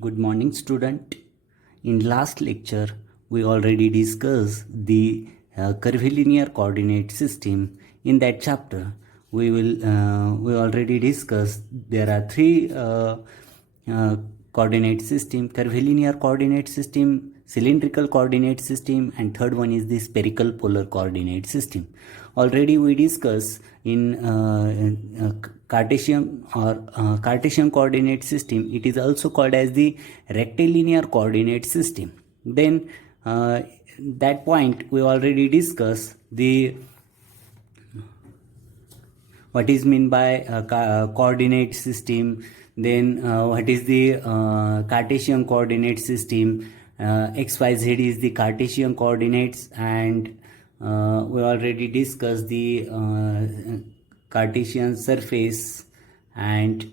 Good morning, student. In last lecture, we already discussed the curvilinear coordinate system. In that chapter, we already discussed there are three coordinate system: curvilinear coordinate system, cylindrical coordinate system, and third one is the spherical polar coordinate system. Already we discussed in Cartesian coordinate system. It is also called as the rectilinear coordinate system. Then that point we already discussed the what is meant by coordinate system. Then what is the Cartesian coordinate system? XYZ is the Cartesian coordinates, and we already discussed the Cartesian surface and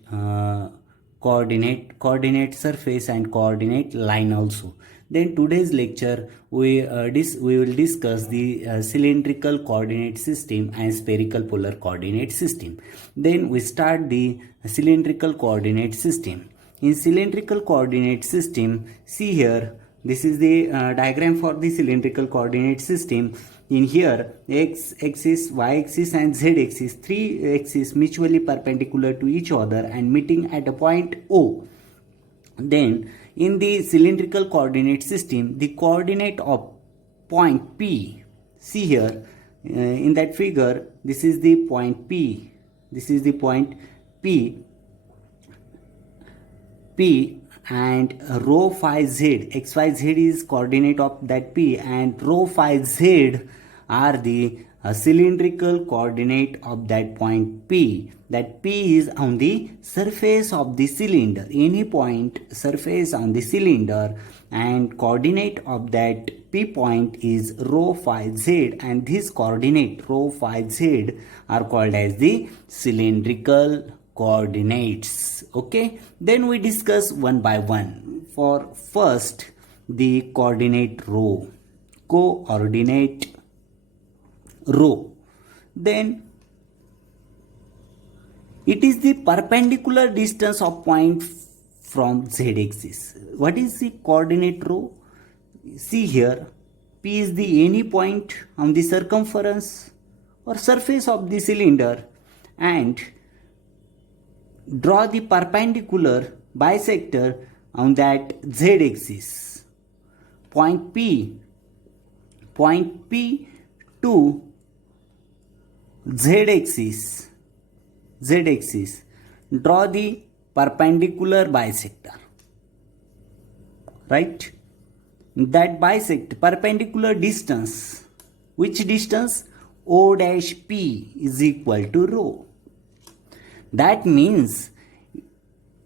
coordinate surface and coordinate line also. Then today's lecture we will discuss the cylindrical coordinate system and spherical polar coordinate system. Then we start the cylindrical coordinate system. In cylindrical coordinate system, see here, this is the diagram for the cylindrical coordinate system. In here, x axis, y axis and z axis, three axes mutually perpendicular to each other and meeting at a point O. Then in the cylindrical coordinate system, the coordinate of point P, see here in that figure, this is the point P, this is the point P, and rho phi z, xyz is coordinate of that P, and rho phi z are the cylindrical coordinate of that point P. That P is on the surface of the cylinder, any point surface on the cylinder, and coordinate of that P point is rho phi z, and this coordinate rho phi z are called as the cylindrical coordinates. Okay, then we discuss one by one. For first, the coordinate rho, coordinate rho. Then it is the perpendicular distance of point from z-axis. What is the coordinate rho? See here, P is the any point on the circumference or surface of the cylinder, and draw the perpendicular bisector on that z-axis. Point P to z-axis, draw the perpendicular bisector, right? That bisect perpendicular distance, which distance? O dash P is equal to rho. That means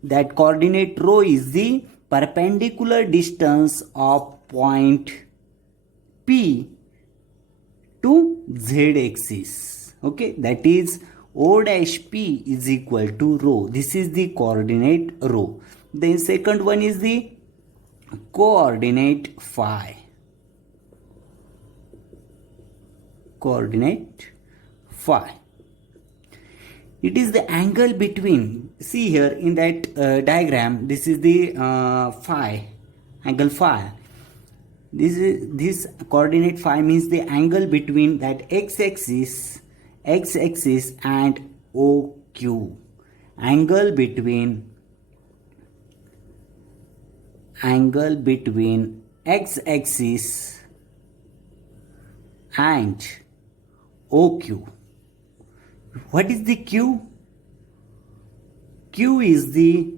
that coordinate rho is the perpendicular distance of point P to z-axis. Okay, that is O dash P is equal to rho. This is the coordinate rho. Then second one is the coordinate phi. Coordinate phi. It is the angle between, see here in that diagram, this is the phi, angle phi. This coordinate phi means the angle between that x-axis and OQ. Angle between x-axis and OQ. What is the Q? Q is the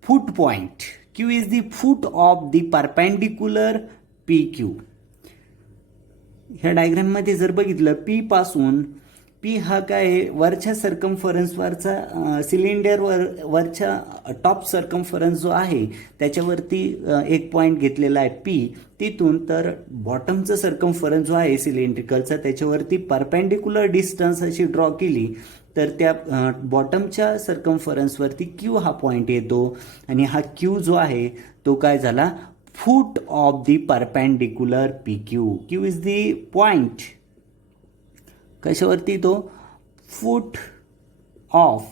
foot point. Q is the foot of the perpendicular PQ. ह्या diagram मध्ये जर बघितलं, P पासून, P हा काय वरच्या circumference वरचा cylinder वरच्या टॉप सर्कम्फरन्स जो आहे त्याच्यावरती एक पॉइंट घेतलेला आहे P, तिथून तर बॉटमचा सर्कम्फरन्स जो आहे सिलेंड्रिकलचा त्याच्यावरती परपेंडिक्युलर डिस्टन्स अशी ड्रॉ केली तर त्या बॉटमच्या सर्कम्फरन्सवरती Q हा पॉइंट येतो, आणि हा Q जो आहे तो काय झाला? foot of the perpendicular PQ. Q is the point. कशावरती तो? foot of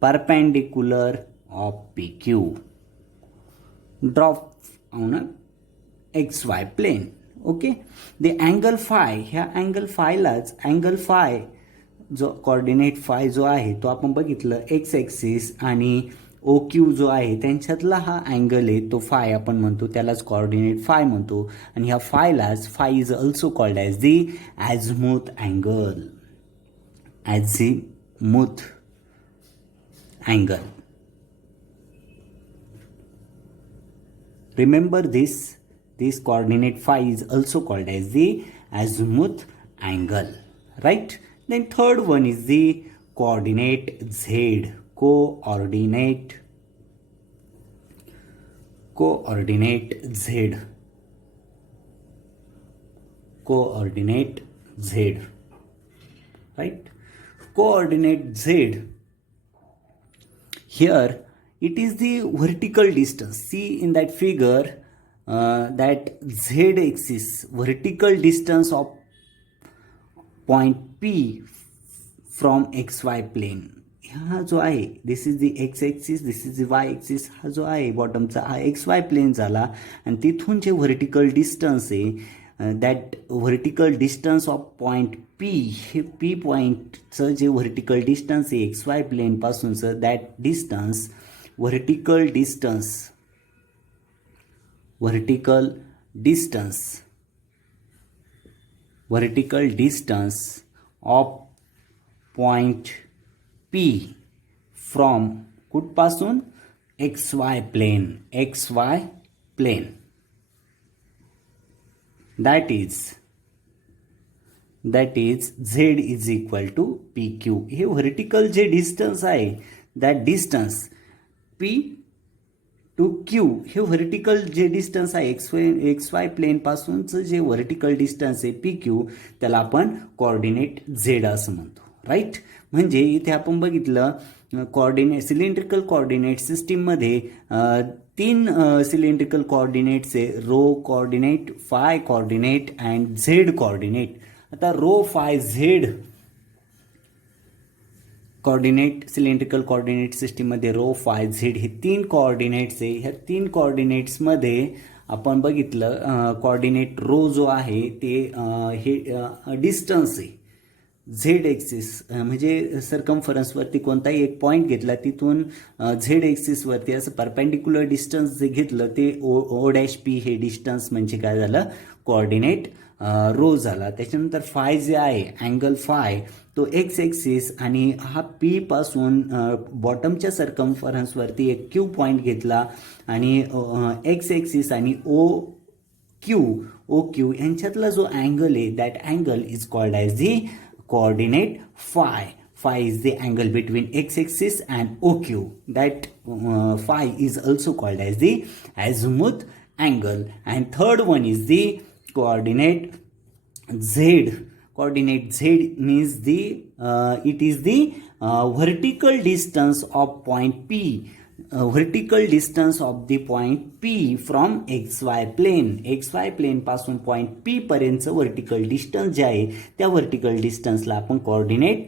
perpendicular of PQ. drop on a XY plane. Okay, the angle phi, ह्या अँगल फायलाच अँगल फाय जो कोऑर्डिनेट फाय जो आहे तो आपण बघितलं एक्स ॲक्सिस आणि ओ क्यू जो आहे त्यांच्यातला हा अँगल आहे तो फाय आपण म्हणतो, त्यालाच कोऑर्डिनेट फाय म्हणतो. आणि ह्या फायलाच phi is also called as the azimuth angle. Azimuth angle. Remember this coordinate phi is also called as the azimuth angle, right? Then third one is the coordinate z. Coordinate z. Coordinate z, right? Coordinate z. Here it is the vertical distance. See in that figure that z axis, vertical distance of point P from xy plane. हा जो आहे this is the x axis, this is the y axis. हा जो आहे बॉटमचा हा x y plane झाला आणि तिथून जे व्हर्टिकल डिस्टन्स आहे that vertical distance of point P, हे पी पॉईंटचं जे व्हर्टिकल डिस्टन्स आहे एक्स वाय प्लेनपासूनचं that distance vertical distance of point P from कुठपासून XY plane that is Z is equal to PQ. हे व्हर्टिकल जे distance आहे that distance P to Q, हे व्हर्टिकल जे डिस्टन्स आहे एक्स वाय प्लेनपासूनचं जे व्हर्टिकल डिस्टन्स आहे PQ त्याला आपण कोऑर्डिनेट Z असं म्हणतो, राईट? म्हणजे इथे आपण बघितलं कोऑर्डिनेट सिलेंड्रिकल कोऑर्डिनेट सिस्टीममध्ये तीन सिलेंड्रिकल कोऑर्डिनेट्स आहे, rho coordinate, phi coordinate and z coordinate. आता rho phi z coordinate cylindrical coordinate सिस्टीममध्ये रो फाय झेड हे तीन कोऑर्डिनेट्स आहे. ह्या तीन कोऑर्डिनेट्समध्ये आपण बघितलं कोऑर्डिनेट रो जो आहे ते हे डिस्टन्स आहे झेड ॲक्सिस, म्हणजे सर्कम्फरन्सवरती कोणताही एक पॉईंट घेतला तिथून झेड ॲक्सिसवरती असं परपेंडिक्युलर डिस्टन्स जे घेतलं ते ओ डॅश पी हे डिस्टन्स म्हणजे काय झालं कोऑर्डिनेट रो झाला. त्याच्यानंतर फाय जे आहे अँगल फाय तो एक्स ॲक्सिस आणि हा पी पासून बॉटमच्या सर्कम्फरन्सवरती एक क्यू पॉईंट घेतला आणि एक्स ॲक्सिस आणि ओ क्यू यांच्यातला जो अँगल आहे that angle is called as the coordinate phi. Phi is the angle between x-axis and OQ. That phi is also called as the azimuth angle. And third one is the coordinate Z. Coordinate Z means it is the vertical distance of point P. Vertical distance of the point P from XY plane. XY plane पासून point P पर्यंतचं vertical distance जे आहे त्या vertical डिस्टन्सला आपण coordinate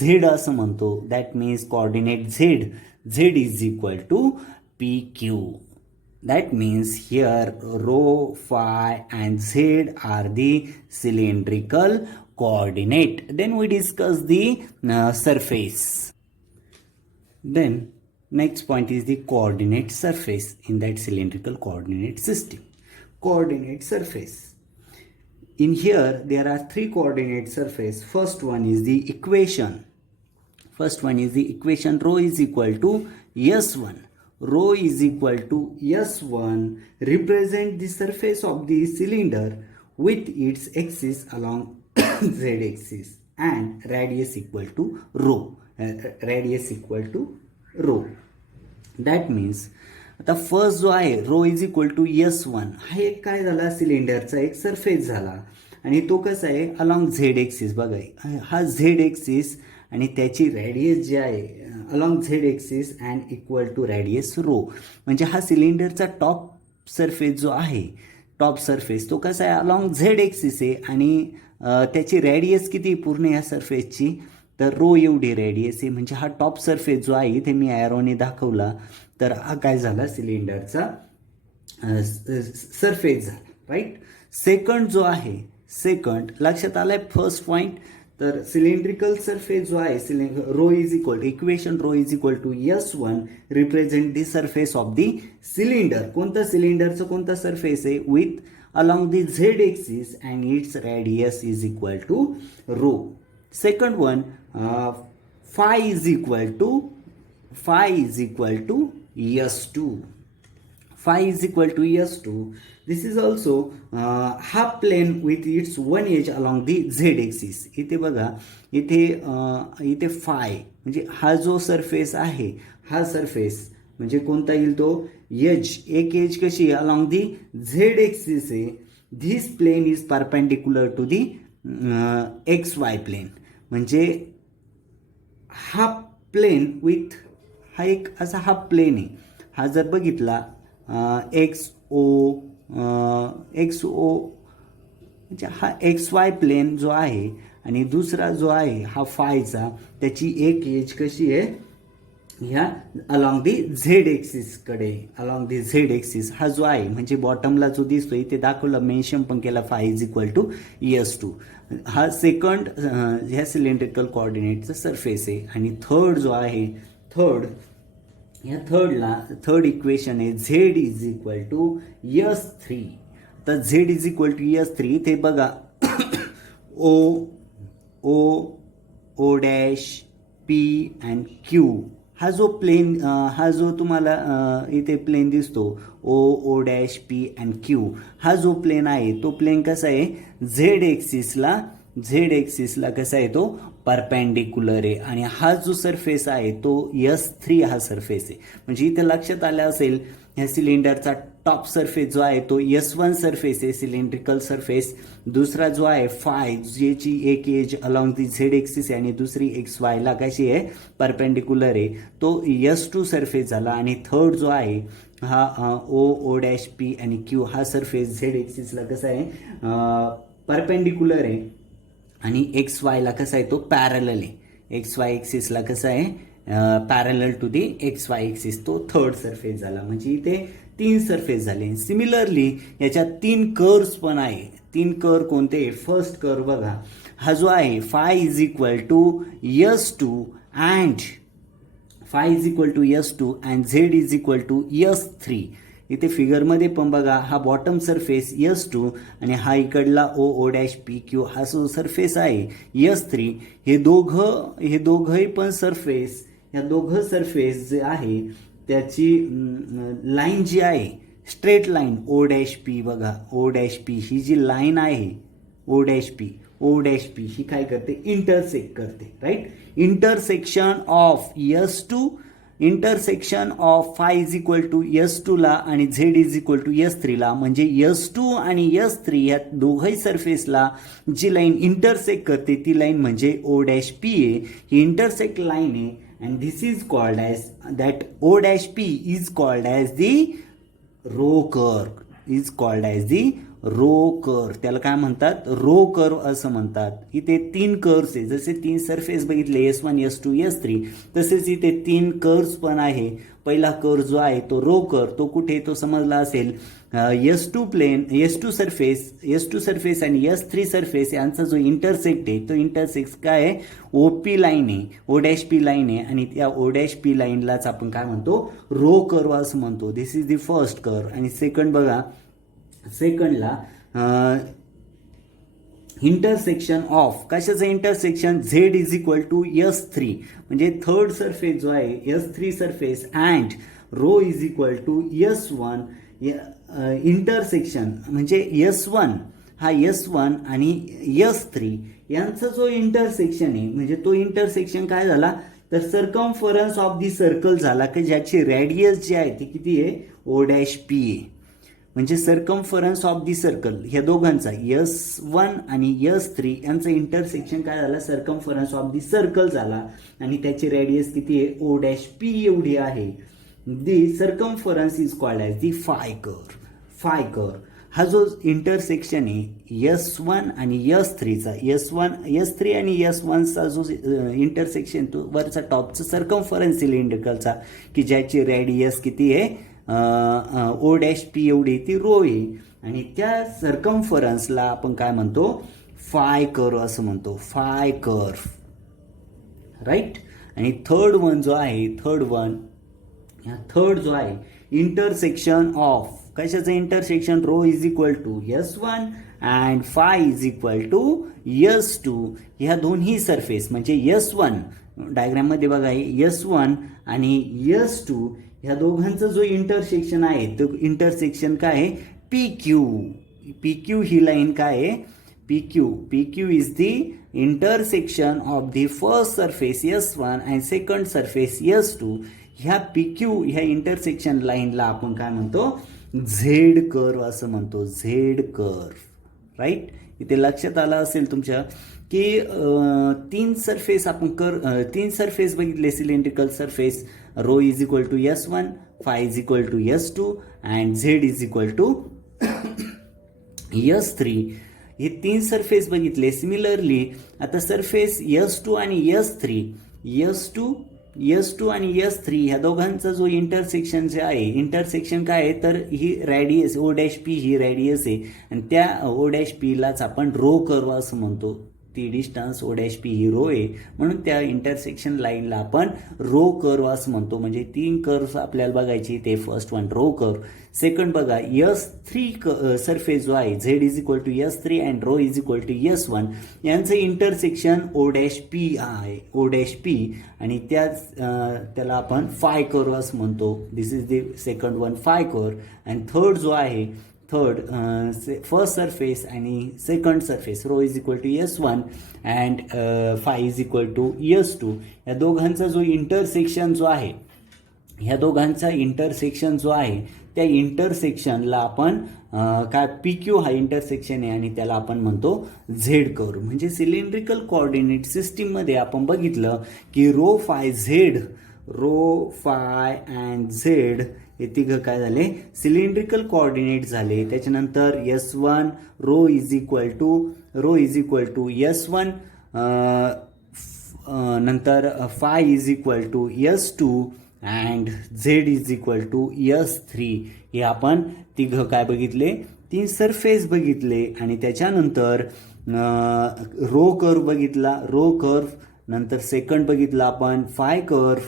Z असं म्हणतो. That means coordinate Z is equal to PQ. That means here rho, phi and Z are the cylindrical coordinate. Then we discuss the surface. Then next point is the coordinate surface in that cylindrical coordinate system. Coordinate surface. In here there are three coordinate surface. First one is the equation. Rho is equal to S1. Rho is equal to S1 represent the surface of the cylinder with its axis along Z axis and radius equal to rho. That means आता first जो आहे rho is equal to S1 हा एक काय झाला सिलेंडरचा एक surface झाला आणि तो कसा आहे अलॉंग झेड एक्सिस. बघा हा झेड एक्सिस आणि त्याची रॅडियस जे आहे along Z axis and equal to radius rho. म्हणजे हा सिलेंडरचा टॉप सरफेस जो आहे टॉप सरफेस तो कसा आहे अलॉंग झेड एक्सिस आहे आणि त्याची रॅडियस किती पूर्ण या सरफेसची तर रो एवढी रेडियस आहे. म्हणजे हा टॉप सरफेस जो आहे इथे मी ॲरोने दाखवला तर हा काय झाला सिलेंडरचा सरफेस झाला, राईट. सेकंड जो आहे, सेकंड लक्षात आलाय फर्स्ट पॉइंट. तर सिलेंड्रिकल सरफेस जो आहे, rho is equal to equation rho is equal to S1 represent the surface of the cylinder. कोणतं सिलेंडरचं कोणतं सरफेस आहे, with along the z axis and its radius is equal to rho. Second one, phi is equal to S2. Phi is equal to S2. This is also half plane with its one edge along the z axis. इथे बघा, इथे phi म्हणजे हा जो surface आहे, हा surface म्हणजे कोणता येईल तो एज, एक एज कशी आहे अलॉंग दी झेड एक्सिस आहे. This plane is perpendicular to the XY plane. म्हणजे हा प्लेन विथ हा एक असा हा प्लेन आहे. हा जर बघितला XO म्हणजे हा XY प्लेन जो आहे आणि दुसरा जो आहे हा फायचा, त्याची एक एज कशी आहे ह्या अलॉंग दी झेड एक्सिस कडे, अलॉंग दी झेड एक्सिस हा जो आहे म्हणजे बॉटमला जो दिसतोय ते दाखवलं, मेन्शन पण केला five is equal to S2. हा सेकंड ह्या सिलेंड्रिकल कोऑर्डिनेटचा सरफेस आहे. आणि थर्ड जो आहे, थर्ड इक्वेशन आहे Z is equal to S3. तर Z is equal to S3 ते बघा O dash P and Q हा जो प्लेन, हा जो तुम्हाला इथे प्लेन दिसतो O dash P and Q, हा जो प्लेन आहे तो प्लेन कसा आहे झेड एक्सिसला कसा आहे तो परपेंडिक्युलर आहे. आणि हा जो सरफेस आहे तो S3 हा सरफेस आहे. म्हणजे इथे लक्षात आलं असेल ह्या सिलेंडरचा टॉप सरफेस जो आहे तो S1 सरफेस आहे, सिलेंड्रिकल सरफेस. दुसरा जो आहे फाय, ज्याची एक edge along the Z axis आहे आणि दुसरी XY ला कशी आहे परपेंडिक्युलर आहे, तो S2 सरफेस झाला. आणि थर्ड जो आहे हा O डॅश P आणि Q हा सरफेस झेड एक्सिसला कसा आहे परपेंडिक्युलर आहे आणि XY ला कसा आहे तो पॅरलल आहे. XY एक्सिसला कसा आहे parallel to the XY axis, तो थर्ड सरफेस झाला. म्हणजे इथे 3 सरफेस झाले. सिमिलरली याच्यात 3 कर्व्स पण आहे. 3 कर्व कोणते, फर्स्ट कर्व बघा हा जो आहे phi is equal to S2 and Z is equal to S3. इथे फिगरमध्ये पण बघा हा बॉटम सरफेस S2 आणि हा इकडला O डॅश P Q हा जो सरफेस आहे S3. हे दोघंही पण सरफेस, या दोघं सरफेस जे आहे त्याची लाईन जी आहे straight line O dash P बघा, O डॅश P ही जी लाईन आहे O डॅश P ही काय करते, इंटरसेक्ट करते, right. Intersection of phi is equal to S2 ला आणि Z is equal to S3 ला. म्हणजे S2 आणि S3 या दोघंही सरफेसला जी लाईन इंटरसेक्ट करते ती लाईन म्हणजे O डॅश P आहे. ही इंटरसेक्ट लाईन आहे. and this is called as that O dash P is called as the rho curve, त्याला काय म्हणतात रो कर्व असं म्हणतात. इथे 3 कर्व्स आहे, जसे 3 सरफेस बघितले S1 S2 S3 तसेच इथे 3 कर्व्स पण आहे. पहिला कर्व जो आहे तो रो कर्व, तो कुठे तो समजला असेल S2 सरफेस आणि S3 सरफेस यांचा जो इंटरसेक्ट आहे तो इंटरसेक्ट काय आहे OP लाईन आहे, O डॅश P लाईन आहे. आणि त्या O डॅश P लाईनलाच आपण काय म्हणतो रो कर्व असं म्हणतो. This is the first curve. आणि सेकंड बघा, सेकंडला इंटरसेक्शन ऑफ कशाचं intersection Z is equal to S3 म्हणजे थर्ड सरफेस जो आहे S3 surface and rho is equal to S1 intersection म्हणजे S1 आणि S3 यांचा जो इंटरसेक्शन आहे म्हणजे तो इंटरसेक्शन काय झाला तर सर्कम्फरन्स ऑफ दी सर्कल झाला की ज्याची रेडियस जी आहे ती किती आहे O डॅश P आहे. म्हणजे सर्कम्फरन्स ऑफ दी सर्कल ह्या दोघांचा S1 आणि S3 यांचं इंटरसेक्शन काय झालं सर्कम्फरन्स ऑफ दी सर्कल झाला आणि त्याची रेडियस किती आहे O डॅश P एवढी आहे. The circumference is called as the phi curve. हा जो इंटरसेक्शन आहे S1 आणि S3चा S3 आणि S1चा जो इंटरसेक्शन तो वरचा टॉपचा सर्कम्फरन्स सिलेंड्रिकलचा की ज्याची रेडियस किती आहे ओ डॅश पी एवढी ती रो आहे आणि त्या सर्कम्फरन्सला आपण काय म्हणतो फाय कर्व असं म्हणतो, फाय कर्व, राईट. आणि थर्ड वन जो आहे, थर्ड जो आहे इंटरसेक्शन ऑफ कशाचं intersection, rho is equal to S1 and phi is equal to S2. ह्या दोन्ही सरफेस म्हणजे S1 डायग्राममध्ये बघा S1 आणि S2 ह्या दोघांचा जो इंटरसेक्शन आहे तो इंटरसेक्शन काय आहे PQ ही लाईन काय आहे PQ is the intersection of the first surface S1 and second surface S2. ह्या ह्या इंटरसेक्शन लाईनला आपण काय म्हणतो झेड कर्व असं म्हणतो, झेड कर्व, राईट. इथे लक्षात आलं असेल तुमच्या की तीन सरफेस बघितले cylindrical surface, rho is equal to S1, phi is equal to S2 and Z is equal to S3. हे तीन सरफेस बघितले. सिमिलरली आता सरफेस S2 आणि S3 आणि S3 ह्या दोघांचा जो इंटरसेक्शन जे आहे, इंटरसेक्शन काय आहे तर ही रॅडियस O डॅश पी ही रॅडियस आहे आणि त्या O डॅश पीलाच आपण रो कर्व असं म्हणतो. ती डिस्टन्स O डॅश पी ही रो आहे म्हणून त्या इंटरसेक्शन लाईनला आपण रो कर्व असं म्हणतो. म्हणजे तीन कर्व आपल्याला बघायची, ते first one rho curve, second बघा S3 सरफेस जो आहे Z is equal to S3 and rho is equal to S1 यांचं इंटरसेक्शन O डॅश पी आहे, O डॅश पी, आणि त्याला आपण फाय कर्व असं म्हणतो. This is the second one phi curve. And third जो आहे फर्स्ट सरफेस आणि second surface, rho is equal to S1 and phi is equal to S2. या दोघांचा जो इंटरसेक्शन जो आहे, त्या इंटरसेक्शनला आपण काय PQ हा इंटरसेक्शन आहे आणि त्याला आपण म्हणतो झेड कर्व. म्हणजे सिलेंड्रिकल कोऑर्डिनेट सिस्टीममध्ये आपण बघितलं की रो फाय अँड झेड हे तिघं काय झाले सिलेंड्रिकल कोऑर्डिनेट झाले. त्याच्यानंतर S1 row is equal to S1, नंतर phi is equal to S2 and Z is equal to S3. हे आपण तिघं काय बघितले, तीन सरफेस बघितले आणि त्याच्यानंतर रो कर्व बघितला, रो कर्व, नंतर सेकंड बघितला आपण फाय कर्व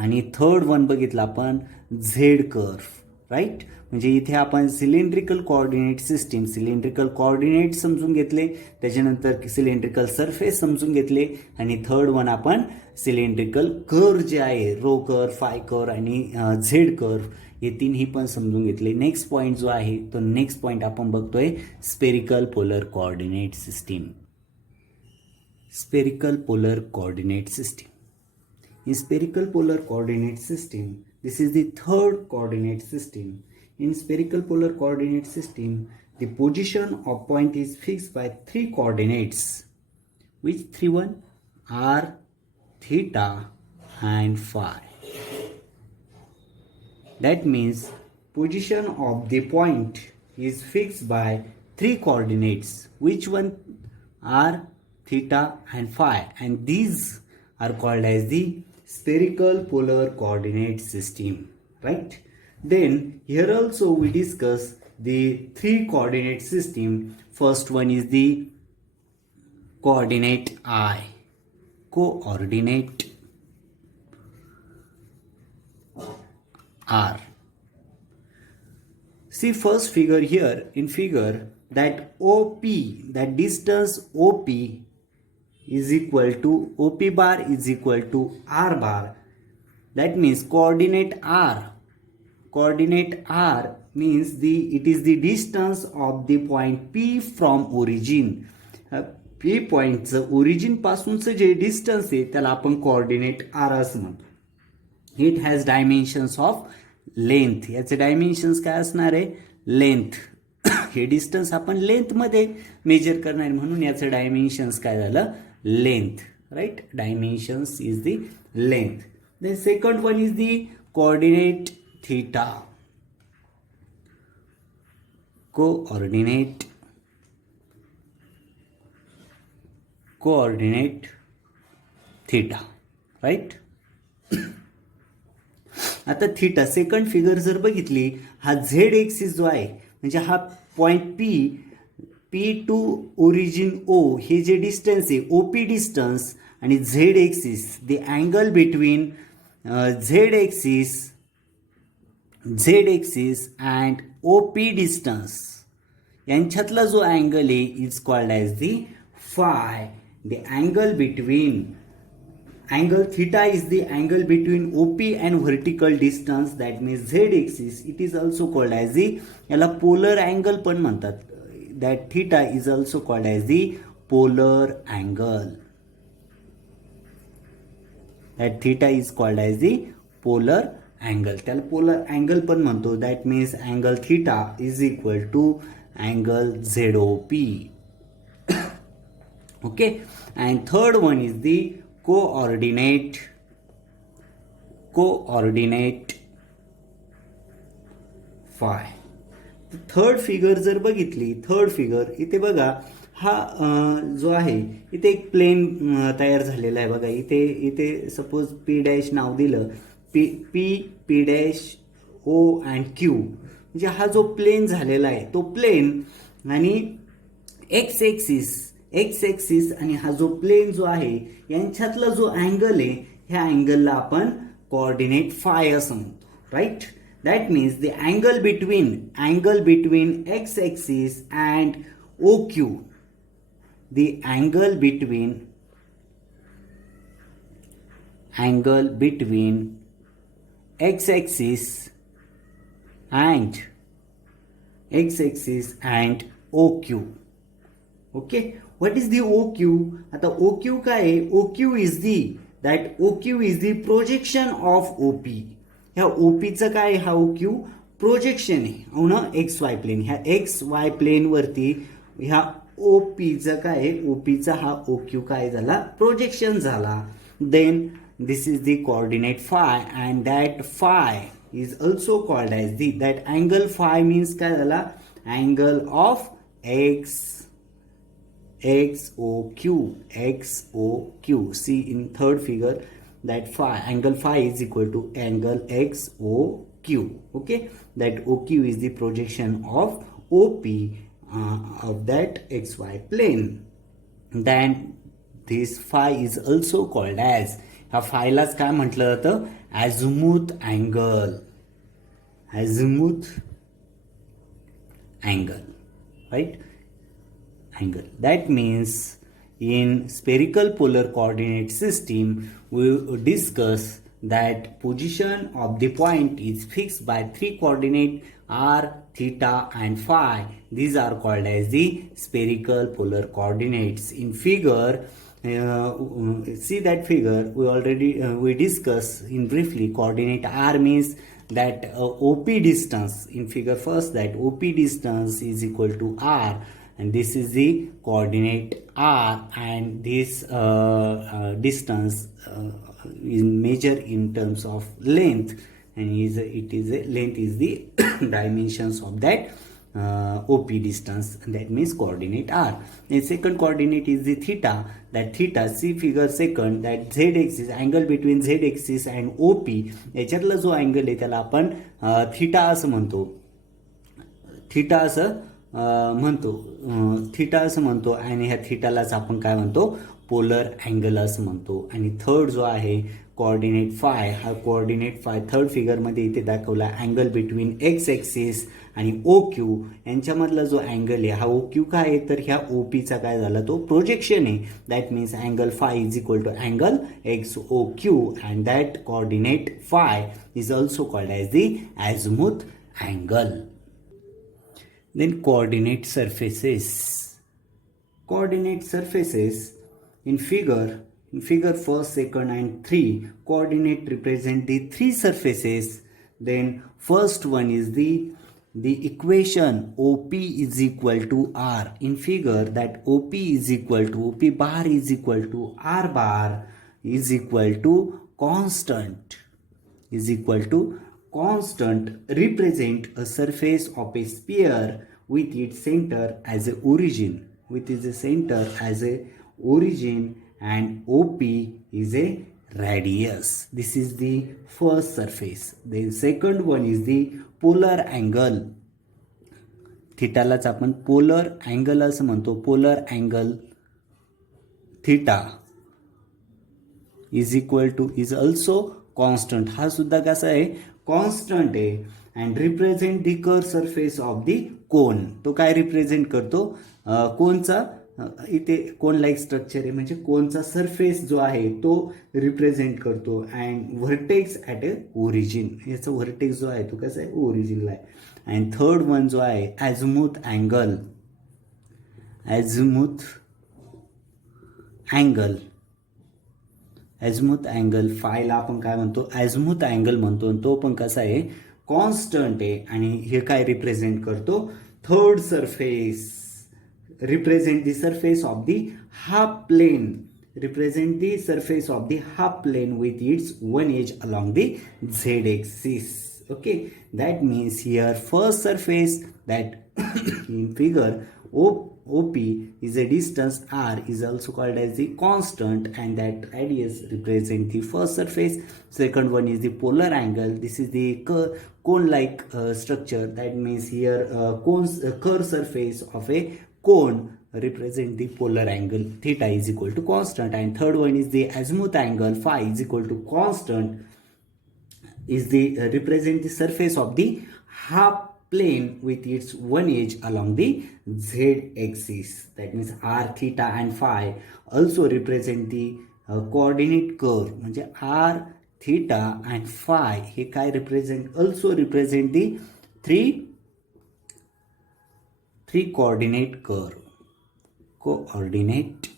आणि थर्ड वन बघितला आपण झेड कर्व, राईट. म्हणजे इथे आपण सिलेंड्रिकल कोऑर्डिनेट समजून घेतले, त्याच्यानंतर सिलेंड्रिकल सरफेस समजून घेतले आणि थर्ड वन आपण सिलेंड्रिकल कर्व जे आहे रो कर्व, फाय कर्व आणि झेड कर्व हे तीनही पण समजून घेतले. नेक्स्ट पॉईंट जो आहे तो नेक्स्ट पॉईंट आपण बघतोय spherical polar coordinate system. Spherical polar coordinate system. In spherical polar coordinate system, this is the third coordinate system. In spherical polar coordinate system, the position of point is fixed by three coordinates. Which three one? R, theta and phi. That means position of the point is fixed by three coordinates. Which one? R, theta and phi. And these are called as the spherical polar coordinate system, right? Then here also we discuss the three coordinate system. First one is the coordinate I, coordinate R. See first figure here, in figure that OP, that distance OP is equal to OP bar is equal to R bar. That means coordinate R means it is the distance of the point P from origin. P point origin पासूनचं जे distance आहे त्याला आपण coordinate R असं म्हणतो. It has dimensions of length. याचे dimensions काय असणार आहे लेंथ. हे डिस्टन्स आपण लेंथमध्ये मेजर करणार म्हणून याचं डायमेन्शन्स काय झालं length, right? Dimensions is the length. The second one is the coordinate theta. Coordinate theta, right? आता थिटा सेकंड फिगर जर बघितली, हा झेड एक्सिस जो आहे म्हणजे हा point P to origin O हे जे डिस्टन्स आहे ओपी डिस्टन्स आणि Z axis the angle between Z axis and OP distance यांच्यातला जो अँगल आहे is called as the phi. The angle between angle theta is the angle between OP and vertical distance, that means Z axis. It is also called as the याला polar angle पण म्हणतात. That theta is also called as the polar angle. That theta is called as the polar angle. त्याला polar angle पण म्हणतो. That means angle theta is equal to angle ZOP. Okay, and third one is the coordinate phi. Third figure जर बघितली, third figure इथे बघा, हा जो आहे इथे एक प्लेन तयार झालेला आहे बघा. इथे सपोज पी डॅश नाव दिलं, P dash O and Q, म्हणजे हा जो प्लेन झालेला आहे तो प्लेन आणि एक्स एक्सिस आणि हा जो प्लेन जो आहे यांच्यातला जो अँगल आहे ह्या अँगलला आपण कोऑर्डिनेट फाय असं म्हणतो, right. That means the angle between X axis and O Q, the angle between X axis and O Q. Okay, what is the OQ? आता OQ काय आहे? OQ is the projection of OP. ह्या OP चं काय हा OQ projection आहे हो ना, XY प्लेन. ह्या XY प्लेन वरती ह्या OP चं काय आहे, OP चा हा OQ काय झाला, प्रोजेक्शन झाला. Then this is the coordinate phi and that phi is also called as the, that angle phi means काय झाला, angle of XOQ. See in third figure that angle phi is equal to angle XOQ. Okay, that OQ is the projection of OP of that XY plane. Then this phi is also called as, ह्या फायलाच काय म्हटलं जातं, azimuth angle, right? Angle. That means in spherical polar coordinate system we discuss that position of the point is fixed by three coordinates r, theta and phi. These are called as the spherical polar coordinates. In figure, see that figure we already we discussed in briefly. Coordinate r means that OP distance. In figure first, that OP distance is equal to r, and this is the coordinate r, and this distance is measured in terms of length, and length is the dimensions of that OP distance, and that means coordinate r. The second coordinate is the theta. That theta, see figure second, that z axis, angle between z axis and OP, याच्यातला जो angle आहे त्याला आपण theta असं म्हणतो. Theta असं म्हणतो आणि ह्या थीटालाच आपण काय म्हणतो, पोलर अँगल असं म्हणतो. आणि थर्ड जो आहे कोऑर्डिनेट फाय, हा कोऑर्डिनेट फाय थर्ड फिगरमध्ये इथे दाखवला, अँगल बिटवीन एक्स एक्सिस आणि ओ क्यू यांच्यामधला जो अँगल आहे हा ओ क्यू काय आहे, तर ह्या ओ पीचा काय झाला, तो प्रोजेक्शन आहे. That means angle phi is equal to angle X O Q, and that coordinate phi is also called as the azimuth angle. Then coordinate surfaces in figure first, second and 3, coordinate represent the three surfaces. Then first one is the equation OP is equal to R. In figure, that OP bar is equal to R bar is equal to constant represent a surface of a sphere with its center as a origin, and OP is a radius. This is the first surface. The second one is the polar angle. थिटालाच आपण polar angle असं म्हणतो. Polar angle theta is equal to is also constant. हा सुद्धा कसा आहे, constant आहे. And represent the curve surface of the cone. तो काय रिप्रेझेंट करतो, कोनचा इथे कोन लाईक स्ट्रक्चर आहे म्हणजे कोनचा सरफेस जो आहे तो रिप्रेझेंट करतो. And vertex at a origin. याचा व्हर्टेक्स जो आहे तो कसा आहे, ओरिजिनला आहे. अँड थर्ड वन जो आहे ॲझिमुथ angle. Azimuth angle. Azimuth angle फायला आपण काय म्हणतो, ॲझिमुथ अँगल म्हणतो. तो पण कसा आहे, कॉन्स्टंट आहे. आणि हे काय रिप्रेझेंट करतो, third surface. represent the surface of the half plane. Represent the surface of the half plane with its one edge along the z-axis. Okay, that means here first surface that in figure OP is a distance r is also called as the constant, and that radius represent the first surface. Second one is the polar angle. This is the cone like structure. That means here curved surface of a cone represent the polar angle theta is equal to constant. And third one is the azimuth angle phi is equal to constant, is the represent the surface of the half plane with its one edge along the z axis. That means r theta and phi also represent the coordinate curve. म्हणजे r theta and phi हे काय represent, also represent the three coordinate curve. Coordinate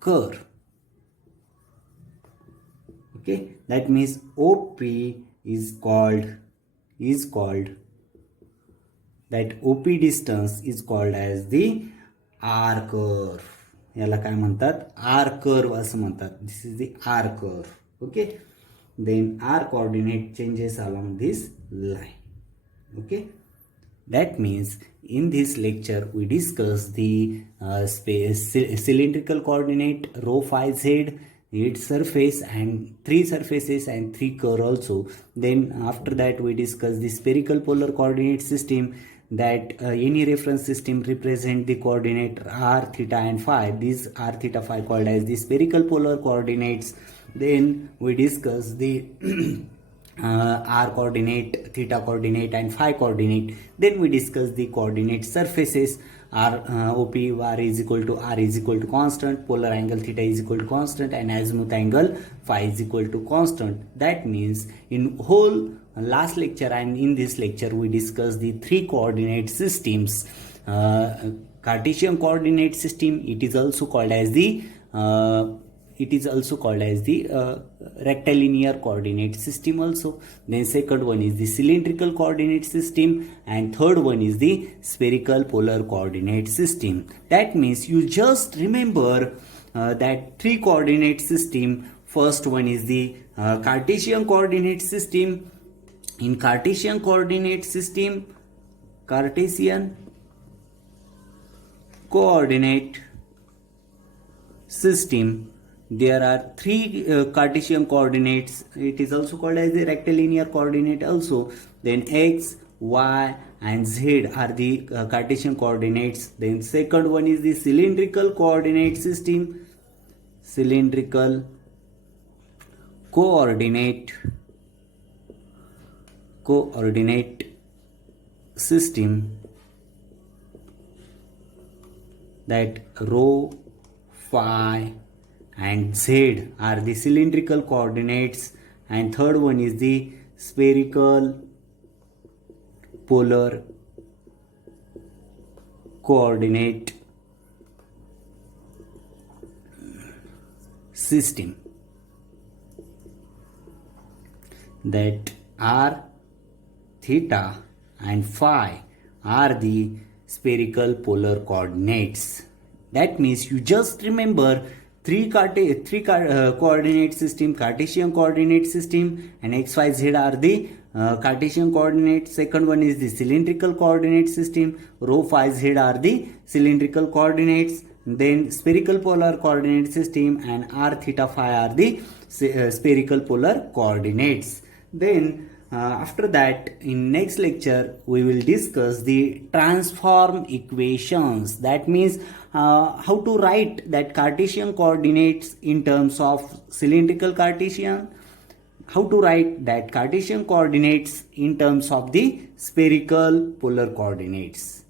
curve. Okay, that means OP is called that OP distance is called as the R curve. याला काय म्हणतात, R curve असं म्हणतात. This is the R curve. Okay, then R coordinate changes along this line. Okay, that means in this lecture we discuss the cylindrical coordinate rho phi z, its surface and three surfaces and three curve also. Then after that we discuss the spherical polar coordinate system, that any reference system represent the coordinate r theta and phi. These r theta phi called as the spherical polar coordinates. Then we discuss the r coordinate, theta coordinate and phi coordinate. Then we discuss the coordinate surfaces. OP r is equal to constant, polar angle theta is equal to constant, and azimuth angle phi is equal to constant. That means in whole last lecture and in this lecture we discuss the three coordinate systems. Cartesian coordinate system, it is also called as the rectilinear coordinate system also. Then second one is the cylindrical coordinate system, and third one is the spherical polar coordinate system. That means you just remember that three coordinate system. First one is the Cartesian coordinate system. In Cartesian coordinate system, Cartesian coordinate system, there are three Cartesian coordinates. It is also called as the rectilinear coordinate also. Then x, y and z are the Cartesian coordinates. Then second one is the cylindrical coordinate system. Cylindrical coordinate system, that rho, phi and z are the cylindrical coordinates. And third one is the spherical polar coordinate system, that r theta and phi are the spherical polar coordinates. That means you just remember three coordinate system, Cartesian coordinate system, and x, y, z are the Cartesian coordinates. Second one is the cylindrical coordinate system, rho, phi, z are the cylindrical coordinates. then spherical polar coordinate system, and r theta phi are the spherical polar coordinates. Then after that, in next lecture we will discuss the transform equations. That means how to write that Cartesian coordinates in terms of cylindrical Cartesian, how to write that Cartesian coordinates in terms of the spherical polar coordinates.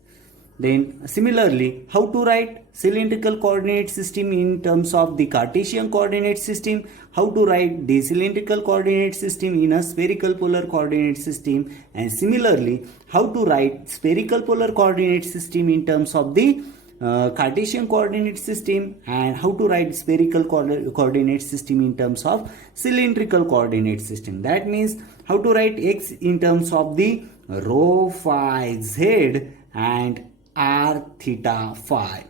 Then similarly, how to write cylindrical coordinate system in terms of the Cartesian coordinate system, how to write the cylindrical coordinate system in a spherical polar coordinate system, and similarly, how to write spherical polar coordinate system in terms of the Cartesian coordinate system, and how to write spherical coordinate system in terms of cylindrical coordinate system. That means how to write x in terms of the rho phi z and r theta phi.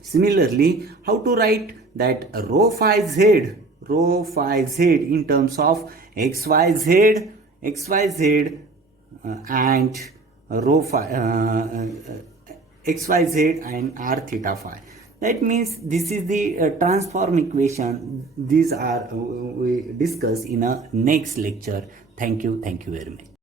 Similarly, how to write that rho phi z in terms of xyz and rho phi xyz and r theta phi. That means this is the transform equation. These are we discuss in a next lecture. Thank you very much.